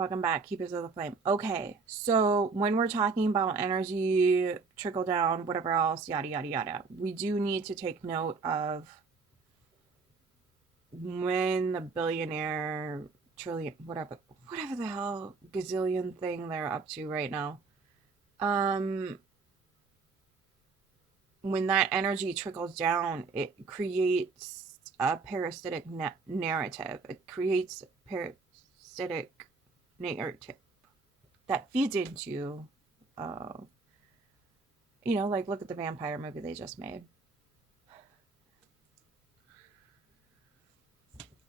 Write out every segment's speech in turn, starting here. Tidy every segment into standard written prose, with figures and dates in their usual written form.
Welcome back, Keepers of the Flame. Okay, so when we're talking about energy, trickle down, whatever else, yada, yada, yada, we do need to take note of when the billionaire, trillion, whatever the hell, gazillion thing they're up to right now. Um, when that energy trickles down, it creates a parasitic narrative. It creates a parasitic narrative that feeds into, uh, like look at the vampire movie they just made.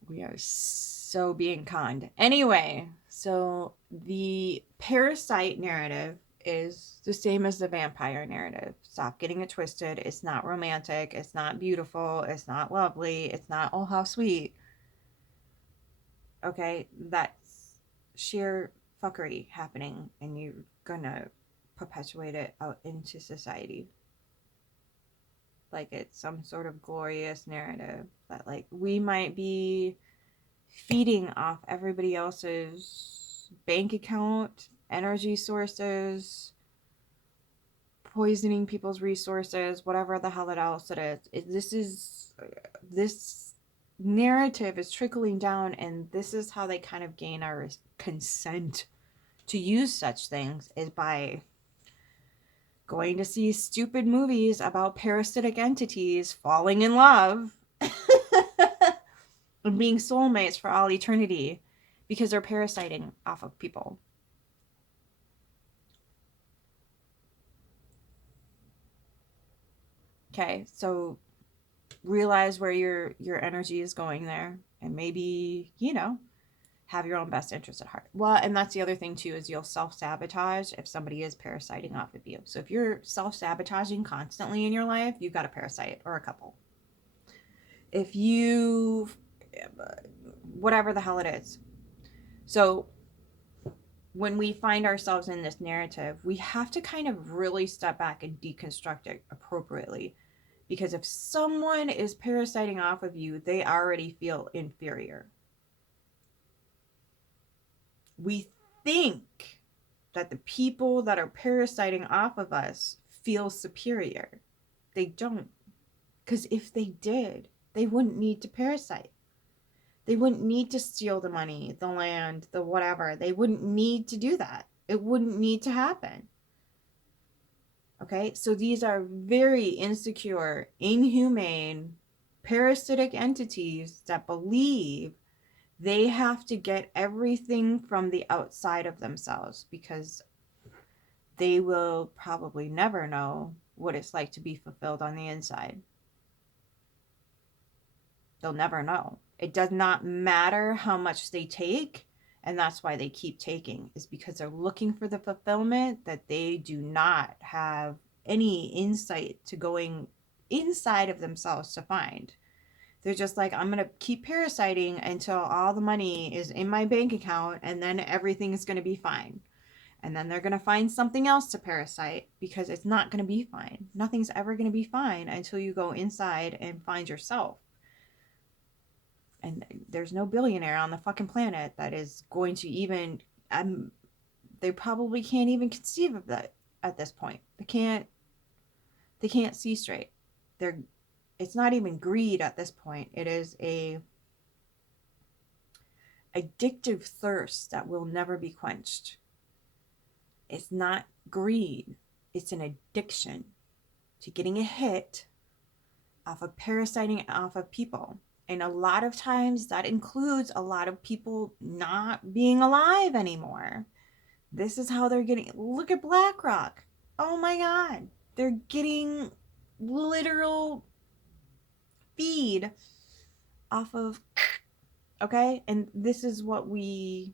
We are so being conned. Anyway, so the parasite narrative is the same as the vampire narrative. Stop getting it twisted. It's not romantic. It's not beautiful. It's not lovely. It's not, oh, how sweet. Okay, that's sheer fuckery happening, and you're gonna perpetuate it out into society like it's some sort of glorious narrative that like we might be feeding off everybody else's bank account, energy sources, poisoning people's resources, whatever the hell else it is. This narrative is trickling down, and this is how they kind of gain our consent to use such things, is by going to see stupid movies about parasitic entities falling in love and being soulmates for all eternity because they're parasiting off of people. Okay, so realize where your energy is going there, and maybe, have your own best interest at heart. Well, and that's the other thing too, is you'll self-sabotage if somebody is parasiting off of you. So if you're self-sabotaging constantly in your life, you've got a parasite or a couple. If you, whatever the hell it is. So when we find ourselves in this narrative, we have to kind of really step back and deconstruct it appropriately. Because if someone is parasiting off of you, they already feel inferior. We think that the people that are parasiting off of us feel superior. They don't. Because if they did, they wouldn't need to parasite. They wouldn't need to steal the money, the land, the whatever. They wouldn't need to do that. It wouldn't need to happen. Okay, so these are very insecure, inhumane, parasitic entities that believe they have to get everything from the outside of themselves because they will probably never know what it's like to be fulfilled on the inside. They'll never know. It does not matter how much they take, and that's why they keep taking, is because they're looking for the fulfillment that they do not have any insight to going inside of themselves to find. They're just like, I'm going to keep parasiting until all the money is in my bank account, and then everything is going to be fine. And then they're going to find something else to parasite because it's not going to be fine. Nothing's ever going to be fine until you go inside and find yourself. And there's no billionaire on the fucking planet that is going to even, they probably can't even conceive of that at this point. They can't see straight. It's not even greed at this point. It is a addictive thirst that will never be quenched. It's not greed. It's an addiction to getting a hit off of parasiting off of people. And a lot of times that includes a lot of people not being alive anymore. This is how they're getting. Look at BlackRock. Oh my God. They're getting literal feed off of. Okay? And this is what we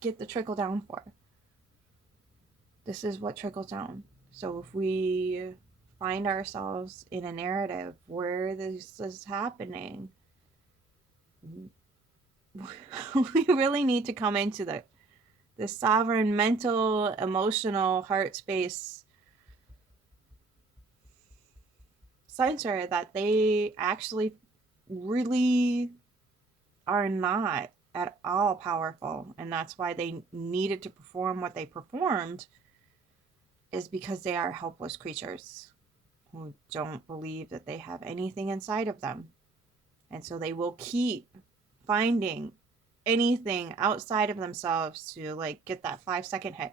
get the trickle down for. This is what trickles down. So if we find ourselves in a narrative where this is happening, we really need to come into the sovereign mental, emotional, heart space center that they actually really are not at all powerful, and that's why they needed to perform what they performed, is because they are helpless creatures who don't believe that they have anything inside of them. And so they will keep finding anything outside of themselves to like get that 5-second hit.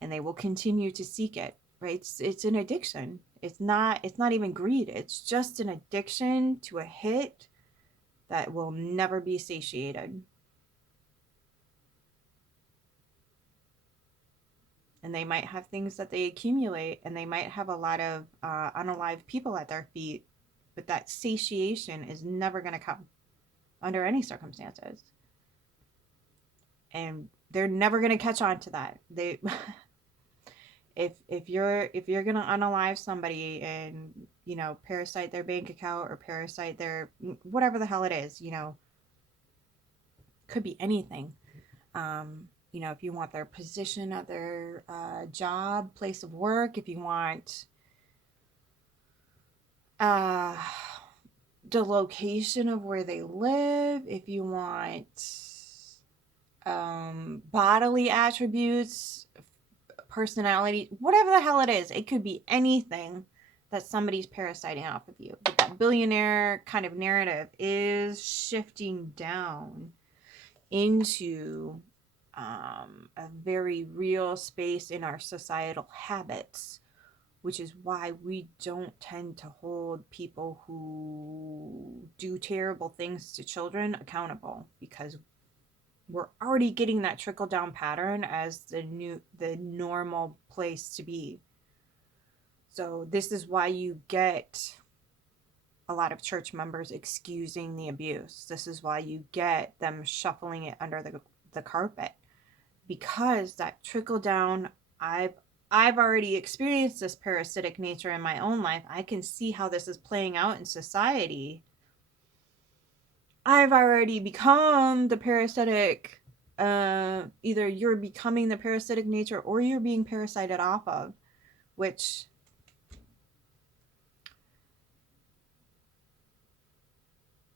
And they will continue to seek it, right? It's an addiction. It's not even greed. It's just an addiction to a hit that will never be satiated. And they might have things that they accumulate, and they might have a lot of unalive people at their feet, but that satiation is never going to come under any circumstances. And they're never going to catch on to that. They if you're going to unalive somebody and, you know, parasite their bank account or parasite their whatever the hell it is, you know, could be anything. You know, if you want their position at their job, place of work, if you want the location of where they live, if you want bodily attributes, personality, whatever the hell it is, it could be anything that somebody's parasiting off of you. But that billionaire kind of narrative is shifting down into a very real space in our societal habits, which is why we don't tend to hold people who do terrible things to children accountable, because we're already getting that trickle down pattern as the normal place to be. So this is why you get a lot of church members excusing the abuse. This is why you get them shuffling it under the carpet, because that trickle down, I've already experienced this parasitic nature in my own life. I can see how this is playing out in society. I've already become the parasitic, either you're becoming the parasitic nature or you're being parasited off of, which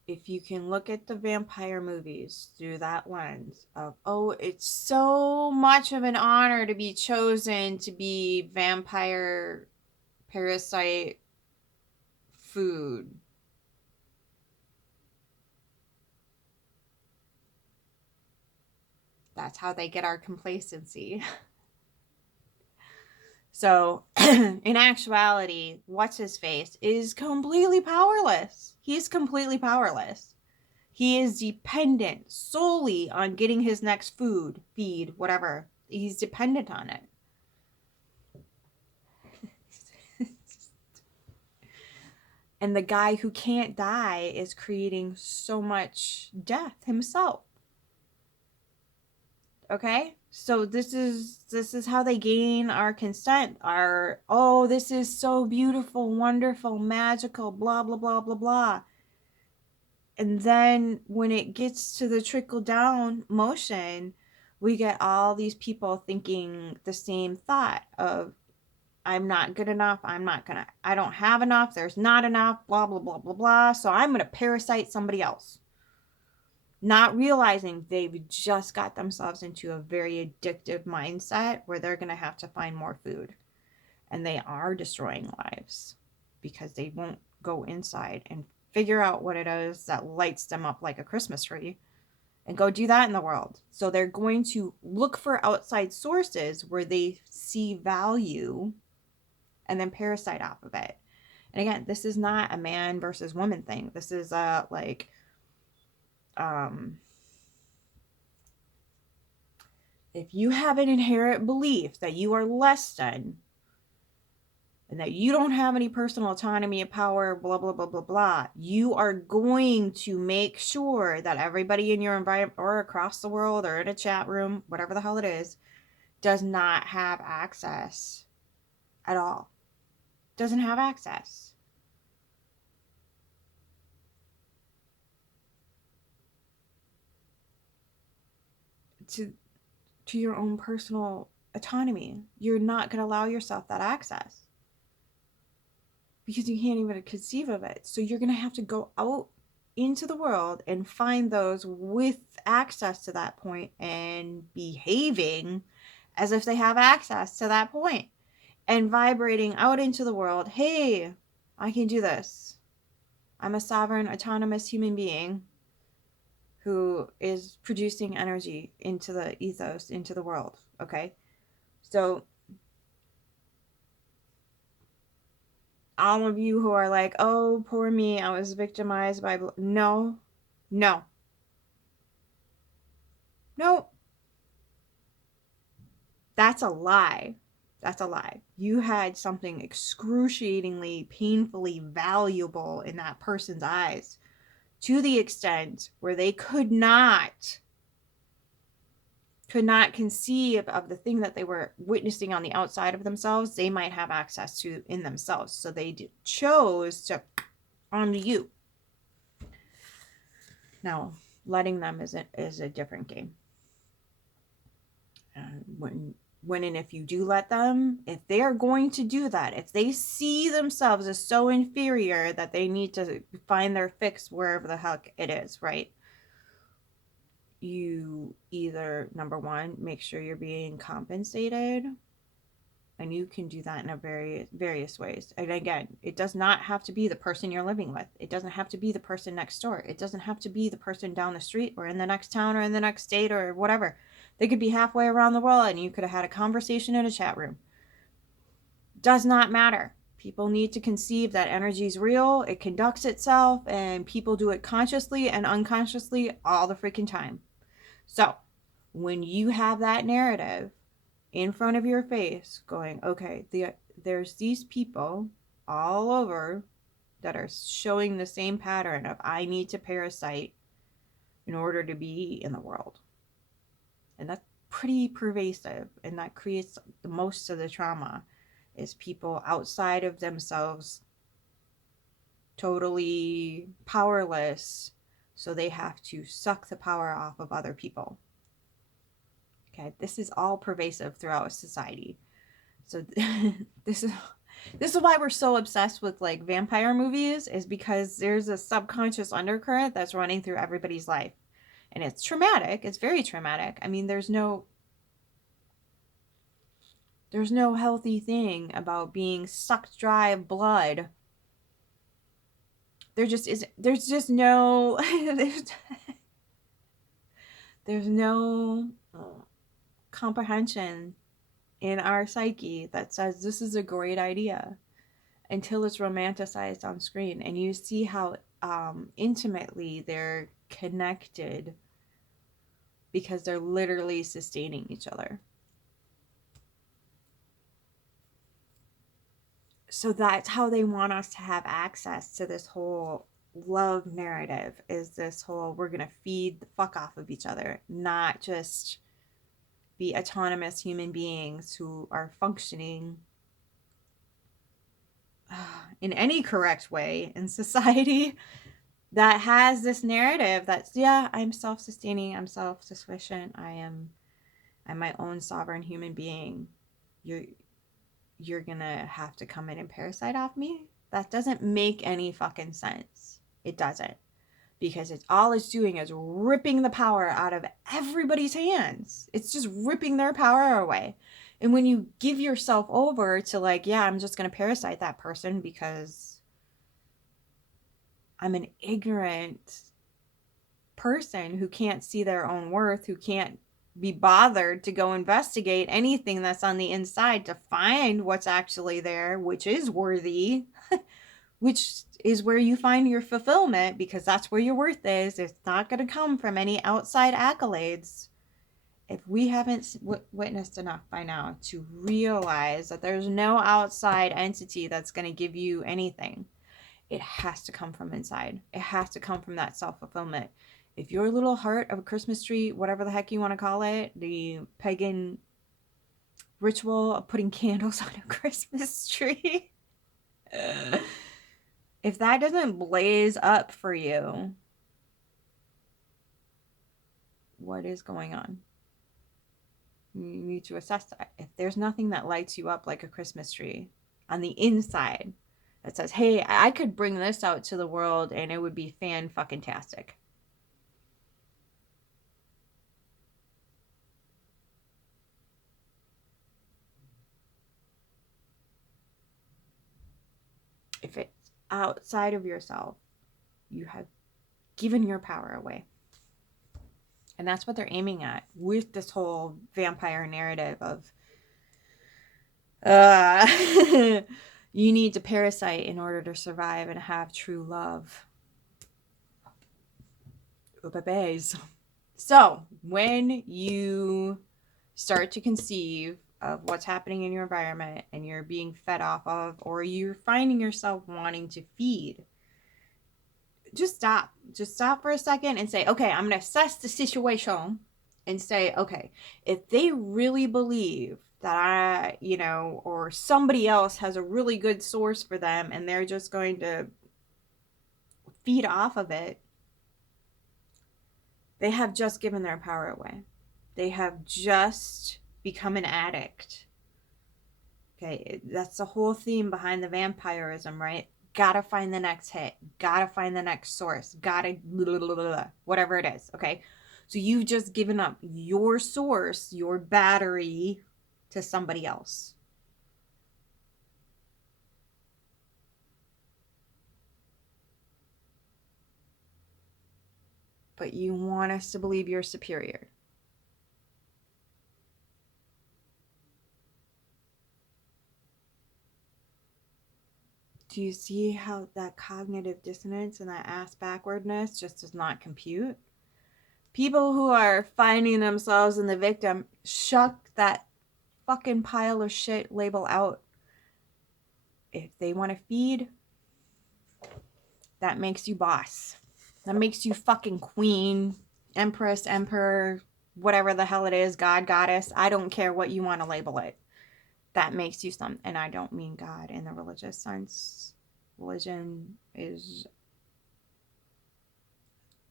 if you can look at the vampire movies through that lens of, oh, it's so much of an honor to be chosen to be vampire parasite food. That's how they get our complacency. So, in actuality, what's his face is completely powerless. He's completely powerless. He is dependent solely on getting his next feed, whatever. He's dependent on it. And the guy who can't die is creating so much death himself. Okay? So this is how they gain our consent. Our, oh, this is so beautiful, wonderful, magical, blah, blah, blah, blah, blah. And then when it gets to the trickle down motion, we get all these people thinking the same thought of, I'm not good enough, I don't have enough, there's not enough, blah, blah, blah, blah, blah. So I'm going to parasite somebody else. Not realizing they've just got themselves into a very addictive mindset where they're going to have to find more food. And they are destroying lives because they won't go inside and figure out what it is that lights them up like a Christmas tree and go do that in the world. So they're going to look for outside sources where they see value and then parasite off of it. And again, this is not a man versus woman thing. This is if you have an inherent belief that you are less than and that you don't have any personal autonomy and power, blah, blah, blah, blah, blah, you are going to make sure that everybody in your environment or across the world or in a chat room, whatever the hell it is, does not have access at all. Doesn't have access. To your own personal autonomy. You're not going to allow yourself that access because you can't even conceive of it. So you're going to have to go out into the world and find those with access to that point and behaving as if they have access to that point and vibrating out into the world. Hey, I can do this. I'm a sovereign, autonomous human being who is producing energy into the ethos, into the world. Okay. So, all of you who are like, oh, poor me, I was victimized by. No, no, no. That's a lie. That's a lie. You had something excruciatingly, painfully valuable in that person's eyes to the extent where they could not conceive of the thing that they were witnessing on the outside of themselves they might have access to in themselves. So they chose to onto you. Now, letting them is a different game. When and if you do let them, if they are going to do that, if they see themselves as so inferior that they need to find their fix wherever the heck it is, right? You either, number one, make sure you're being compensated, and you can do that in various ways. And again, it does not have to be the person you're living with. It doesn't have to be the person next door. It doesn't have to be the person down the street or in the next town or in the next state or whatever. They could be halfway around the world and you could have had a conversation in a chat room. Does not matter. People need to conceive that energy is real, it conducts itself, and people do it consciously and unconsciously all the freaking time. So, when you have that narrative in front of your face going, okay, there's these people all over that are showing the same pattern of I need to parasite in order to be in the world. And that's pretty pervasive, and that creates the most of the trauma is people outside of themselves totally powerless, so they have to suck the power off of other people. Okay, this is all pervasive throughout society. So this is why we're so obsessed with like vampire movies, is because there's a subconscious undercurrent that's running through everybody's life. And it's traumatic. It's very traumatic. I mean, there's no healthy thing about being sucked dry of blood. There just isn't. There's just no. there's no comprehension in our psyche that says this is a great idea until it's romanticized on screen, and you see how intimately they're connected because they're literally sustaining each other. So that's how they want us to have access to this whole love narrative, is this whole we're going to feed the fuck off of each other, not just be autonomous human beings who are functioning in any correct way in society that has this narrative that's, yeah, I'm self-sustaining, I'm self-sufficient, I'm my own sovereign human being. You're gonna have to come in and parasite off me? That doesn't make any fucking sense. It doesn't. Because it's doing is ripping the power out of everybody's hands. It's just ripping their power away. And when you give yourself over to like, yeah, I'm just gonna parasite that person because I'm an ignorant person who can't see their own worth, who can't be bothered to go investigate anything that's on the inside to find what's actually there, which is worthy, which is where you find your fulfillment, because that's where your worth is. It's not going to come from any outside accolades. If we haven't witnessed enough by now to realize that there's no outside entity that's going to give you anything, it has to come from inside. It has to come from that self-fulfillment. If your little heart of a Christmas tree, whatever the heck you want to call it, the pagan ritual of putting candles on a Christmas tree, if that doesn't blaze up for you, what is going on? You need to assess that. If there's nothing that lights you up like a Christmas tree on the inside, that says, hey, I could bring this out to the world and it would be fan-fucking-tastic. If it's outside of yourself, you have given your power away. And that's what they're aiming at with this whole vampire narrative of you need to parasite in order to survive and have true love. Babies. So when you start to conceive of what's happening in your environment and you're being fed off of, or you're finding yourself wanting to feed, just stop. Just stop for a second and say, okay, I'm going to assess the situation and say, okay, if they really believe that I, or somebody else has a really good source for them and they're just going to feed off of it, they have just given their power away. They have just become an addict. Okay, that's the whole theme behind the vampirism, right? Gotta find the next hit. Gotta find the next source. Gotta whatever it is, okay? So you've just given up your source, your battery, to somebody else. But you want us to believe you're superior. Do you see how that cognitive dissonance and that ass backwardness just does not compute? People who are finding themselves in the victim, shuck that fucking pile of shit label out. If they want to feed, that makes you boss. That makes you fucking queen, empress, emperor, whatever the hell it is, god, goddess. I don't care what you want to label it. That makes you some, and I don't mean God in the religious sense. Religion is,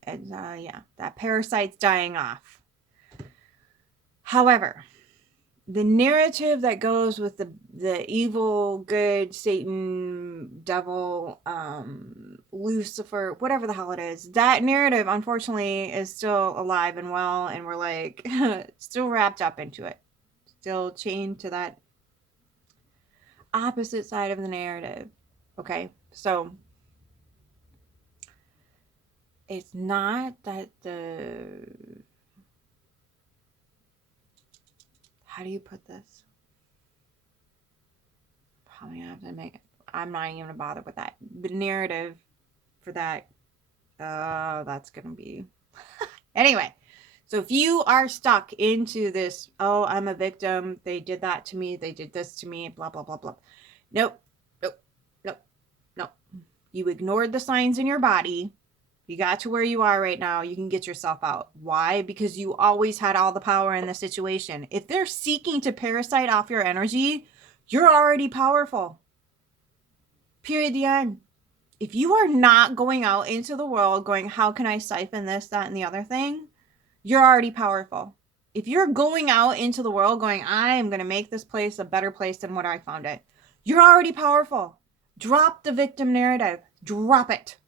that parasite's dying off. However, the narrative that goes with the evil, good, Satan, devil, Lucifer, whatever the hell it is, that narrative, unfortunately, is still alive and well, and we're like, still wrapped up into it. Still chained to that opposite side of the narrative. Okay, so it's not that how do you put this? Probably gonna have to make it. I'm not even gonna bother with that. The narrative for that, that's gonna be anyway. So if you are stuck into this, oh, I'm a victim, they did that to me, they did this to me, blah, blah, blah, blah. Nope. You ignored the signs in your body. You got to where you are right now. You can get yourself out. Why? Because you always had all the power in the situation. If they're seeking to parasite off your energy, you're already powerful. Period. The end. If you are not going out into the world going, how can I siphon this, that, and the other thing? You're already powerful. If you're going out into the world going, I am going to make this place a better place than what I found it, you're already powerful. Drop the victim narrative. Drop it.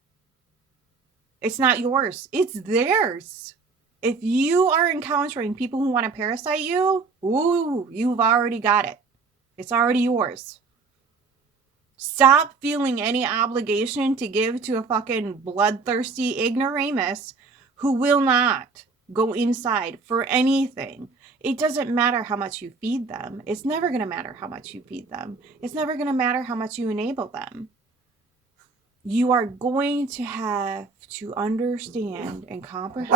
It's not yours. It's theirs. If you are encountering people who want to parasite you, ooh, you've already got it. It's already yours. Stop feeling any obligation to give to a fucking bloodthirsty ignoramus who will not go inside for anything. It doesn't matter how much you feed them. It's never going to matter how much you feed them. It's never going to matter how much you enable them. You are going to have to understand and comprehend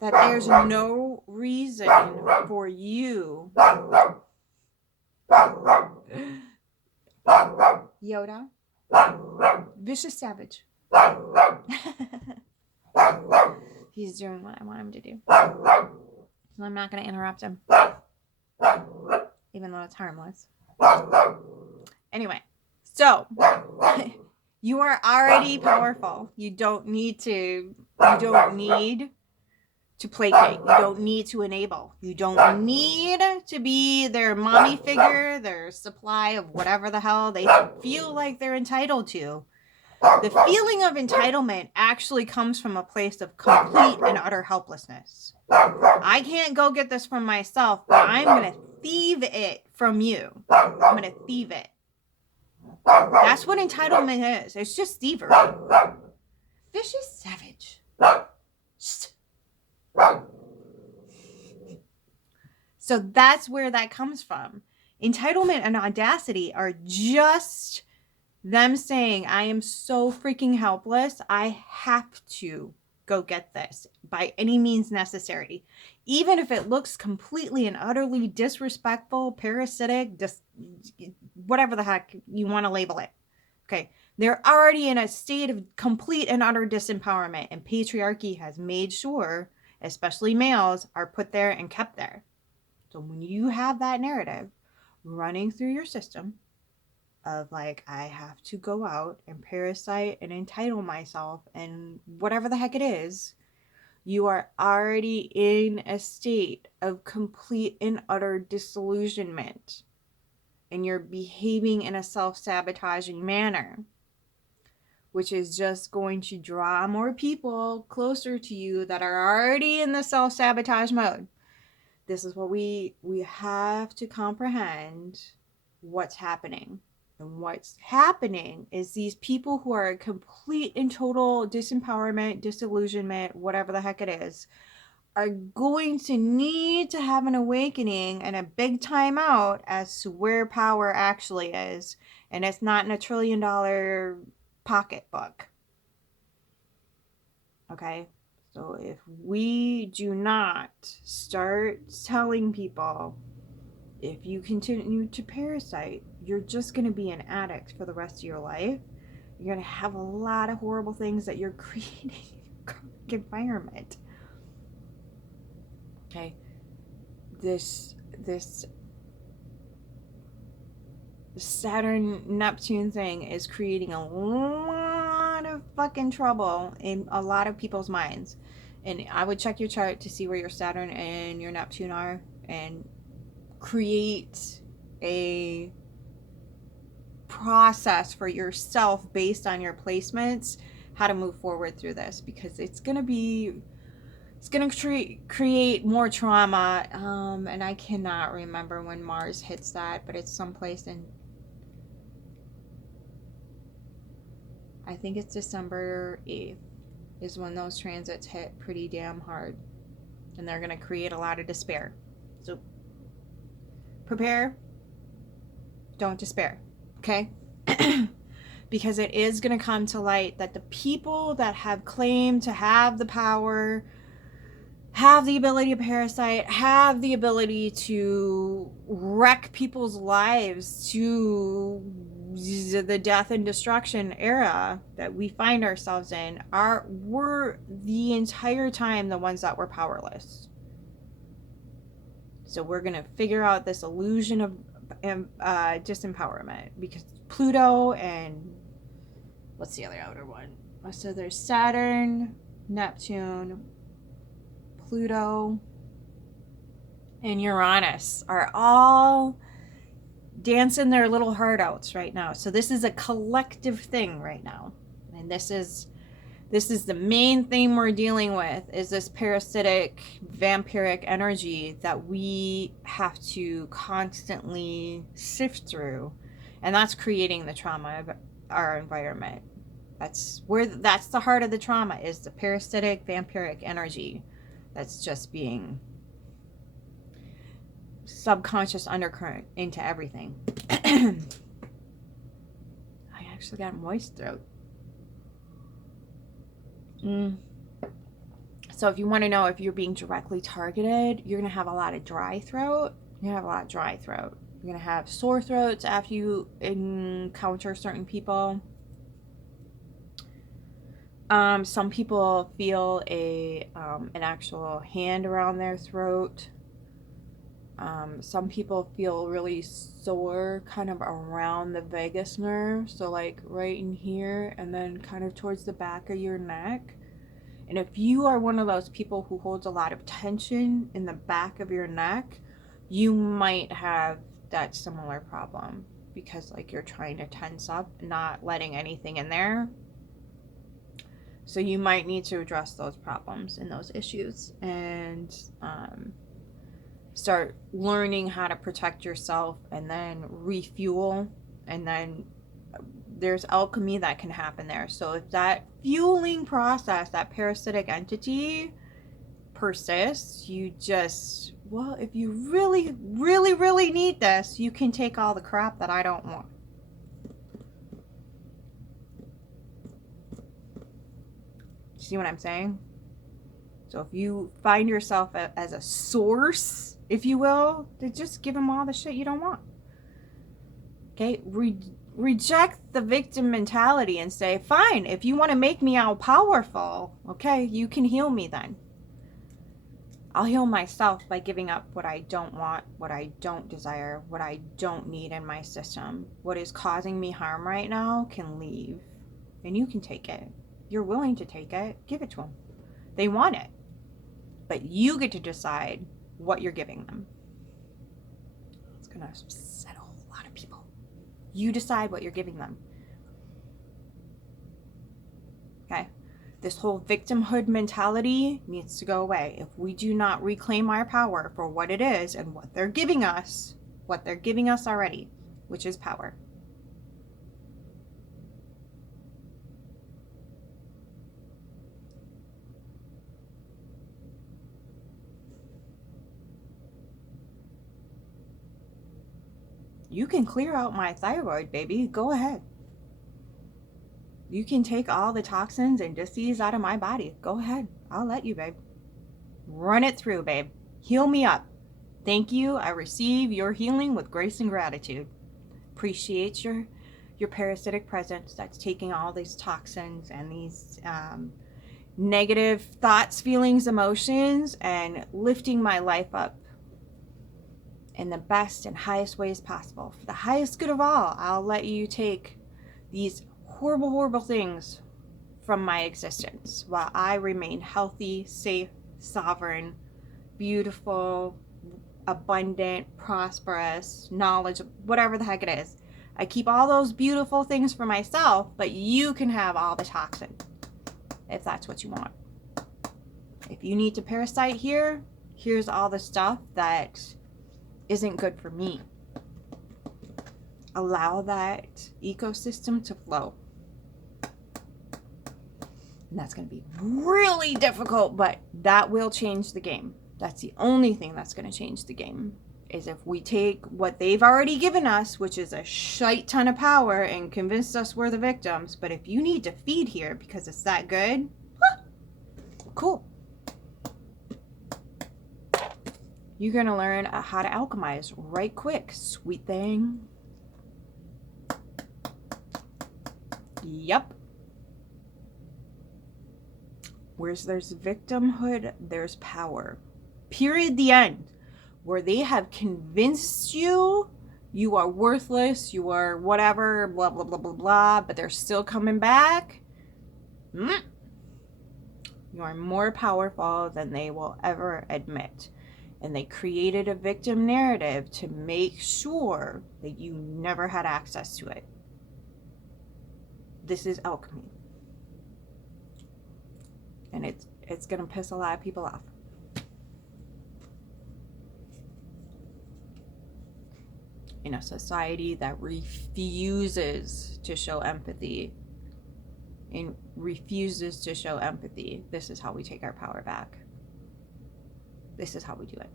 that there's no reason for you, Yoda, vicious savage. He's doing what I want him to do. So I'm not going to interrupt him, even though it's harmless. Anyway, so you are already powerful. You don't need to placate. You don't need to enable. You don't need to be their mommy figure, their supply of whatever the hell they feel like they're entitled to. The feeling of entitlement actually comes from a place of complete and utter helplessness. I can't go get this from myself, but I'm going to thieve it from you. I'm going to thieve it. That's what entitlement is. It's just thievery. Vicious savage. So that's where that comes from. Entitlement and audacity are just them saying, I am so freaking helpless. I have to go get this by any means necessary. Even if it looks completely and utterly disrespectful, parasitic, whatever the heck you want to label it. Okay. They're already in a state of complete and utter disempowerment, and patriarchy has made sure, especially males, are put there and kept there. So when you have that narrative running through your system of like, I have to go out and parasite and entitle myself and whatever the heck it is, you are already in a state of complete and utter disillusionment, and you're behaving in a self-sabotaging manner, which is just going to draw more people closer to you that are already in the self-sabotage mode. This is what we have to comprehend what's happening. And what's happening is these people who are in complete and total disempowerment, disillusionment, whatever the heck it is, are going to need to have an awakening and a big time out as to where power actually is. And it's not in $1 trillion pocketbook. Okay? So if we do not start telling people, if you continue to parasite, you're just going to be an addict for the rest of your life. You're going to have a lot of horrible things that you're creating in your environment. Okay? This Saturn-Neptune thing is creating a lot of fucking trouble in a lot of people's minds. And I would check your chart to see where your Saturn and your Neptune are and create a process for yourself based on your placements, how to move forward through this, because it's going to create more trauma. And I cannot remember when Mars hits that, but it's someplace in, I think it's December 8th is when those transits hit pretty damn hard, and they're going to create a lot of despair. So prepare, don't despair, okay? Because it is going to come to light that the people that have claimed to have the power, have the ability to parasite, have the ability to wreck people's lives to the death and destruction era that we find ourselves in, were the entire time the ones that were powerless. So we're going to figure out this illusion of disempowerment, because Pluto and what's the other outer one? So there's Saturn, Neptune, Pluto, and Uranus are all dancing their little heart outs right now. So this is a collective thing right now. And this is the main thing we're dealing with, is this parasitic, vampiric energy that we have to constantly sift through. And that's creating the trauma of our environment. That's the heart of the trauma, is the parasitic, vampiric energy that's just being subconscious undercurrent into everything. I actually got moist throat. So if you want to know if you're being directly targeted, you're going to have a lot of dry throat. You're going to You're going to have sore throats after you encounter certain people. Some people feel an actual hand around their throat. Some people feel really sore kind of around the vagus nerve, so like right in here and then kind of towards the back of your neck. And if you are one of those people who holds a lot of tension in the back of your neck, you might have that similar problem, because like you're trying to tense up, not letting anything in there. So you might need to address those problems and those issues, and start learning how to protect yourself, and then refuel, and then there's alchemy that can happen there. So if that fueling process, that parasitic entity persists, you just, well, if you really, really, really need this, you can take all the crap that I don't want. See what I'm saying? So if you find yourself as a source, if you will, then just give them all the shit you don't want. Okay? Reject the victim mentality and say, fine, if you want to make me all powerful, okay, you can heal me then. I'll heal myself by giving up what I don't want, what I don't desire, what I don't need in my system. What is causing me harm right now can leave. And you can take it. You're willing to take it, give it to them. They want it. But you get to decide what you're giving them. It's going to upset a whole lot of people. You decide what you're giving them. Okay? This whole victimhood mentality needs to go away. If we do not reclaim our power for what it is and what they're giving us already, which is power. You can clear out my thyroid, baby. Go ahead. You can take all the toxins and disease out of my body. Go ahead. I'll let you, babe. Run it through, babe. Heal me up. Thank you. I receive your healing with grace and gratitude. Appreciate your parasitic presence that's taking all these toxins and these negative thoughts, feelings, emotions, and lifting my life up in the best and highest ways possible. For the highest good of all, I'll let you take these horrible, horrible things from my existence while I remain healthy, safe, sovereign, beautiful, abundant, prosperous, knowledge, whatever the heck it is. I keep all those beautiful things for myself, but you can have all the toxin if that's what you want. If you need to parasite here, here's all the stuff that isn't good for me. Allow that ecosystem to flow. And that's going to be really difficult, but that will change the game. That's the only thing that's going to change the game, is if we take what they've already given us, which is a shite ton of power, and convince us we're the victims. But if you need to feed here because it's that good, cool. You're going to learn how to alchemize right quick, sweet thing. Yep. Where there's victimhood, there's power. Period. The end. Where they have convinced you you are worthless, you are whatever, blah, blah, blah, blah, blah, but they're still coming back. You are more powerful than they will ever admit. And they created a victim narrative to make sure that you never had access to it. This is alchemy. And it's going to piss a lot of people off. In a society that refuses to show empathy, this is how we take our power back. This is how we do it.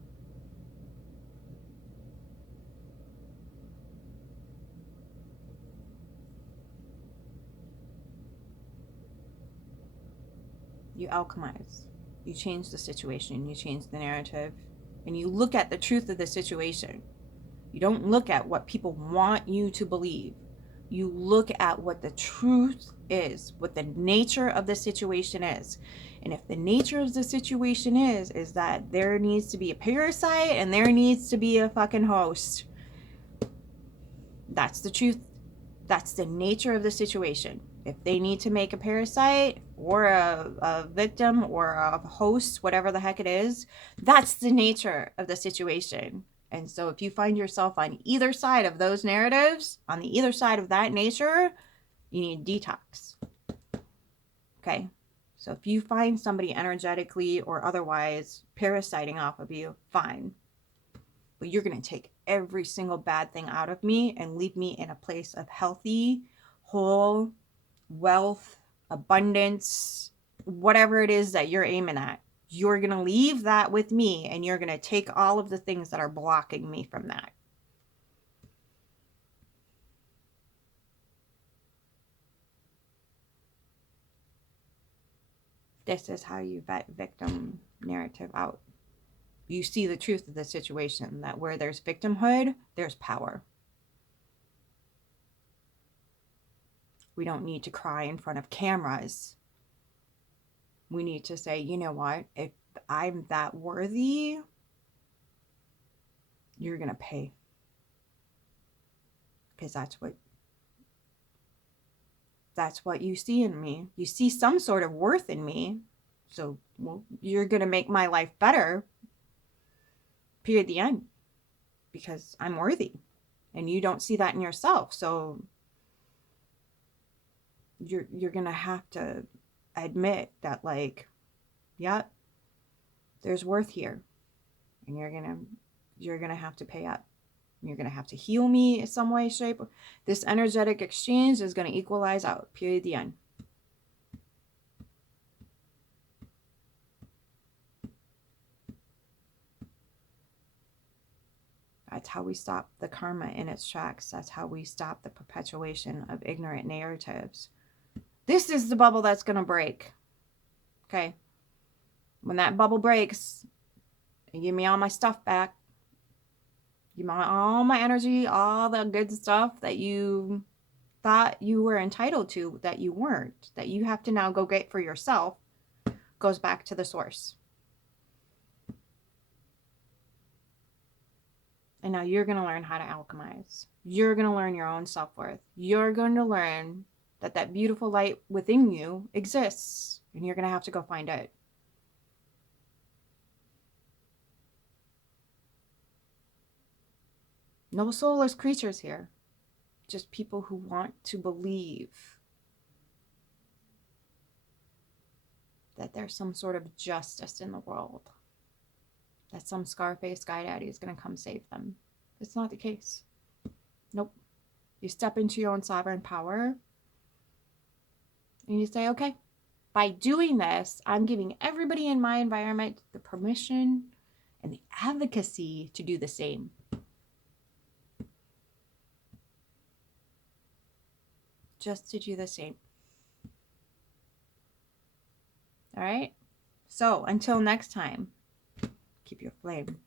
You alchemize. You change the situation. You change the narrative. And you look at the truth of the situation. You don't look at what people want you to believe. You look at what the truth is, what the nature of the situation is. And if the nature of the situation is that there needs to be a parasite and there needs to be a fucking host, that's the truth. That's the nature of the situation. If they need to make a parasite or a victim or a host, whatever the heck it is, that's the nature of the situation. And so if you find yourself on either side of those narratives, on the either side of that nature, you need detox. Okay? So if you find somebody energetically or otherwise parasiting off of you, fine. But you're going to take every single bad thing out of me and leave me in a place of healthy, whole, wealth, abundance, whatever it is that you're aiming at. You're going to leave that with me and you're going to take all of the things that are blocking me from that. This is how you vet victim narrative out. You see the truth of the situation, that where there's victimhood, there's power. We don't need to cry in front of cameras. We need to say, you know what? If I'm that worthy, you're going to pay. Because that's what you see in me. You see some sort of worth in me. So, well, you're going to make my life better. Period, the end. Because I'm worthy. And you don't see that in yourself. So you're going to have to admit that, like, yeah, there's worth here. And you're going to have to pay up. You're going to have to heal me in some way, shape. This energetic exchange is going to equalize out. Period, the end. That's how we stop the karma in its tracks. That's how we stop the perpetuation of ignorant narratives. This is the bubble that's going to break. Okay? When that bubble breaks, you give me all my stuff back. Give me all my energy, all the good stuff that you thought you were entitled to, that you weren't, that you have to now go get for yourself, goes back to the source. And now you're going to learn how to alchemize. You're going to learn your own self-worth. You're going to learn that that beautiful light within you exists. And you're going to have to go find it. No soulless creatures here. Just people who want to believe that there's some sort of justice in the world. That some Scarface Sky Daddy is going to come save them. It's not the case. Nope. You step into your own sovereign power and you say, okay, by doing this, I'm giving everybody in my environment the permission and the advocacy to do the same. Just to do the same. All right? So until next time, keep your flame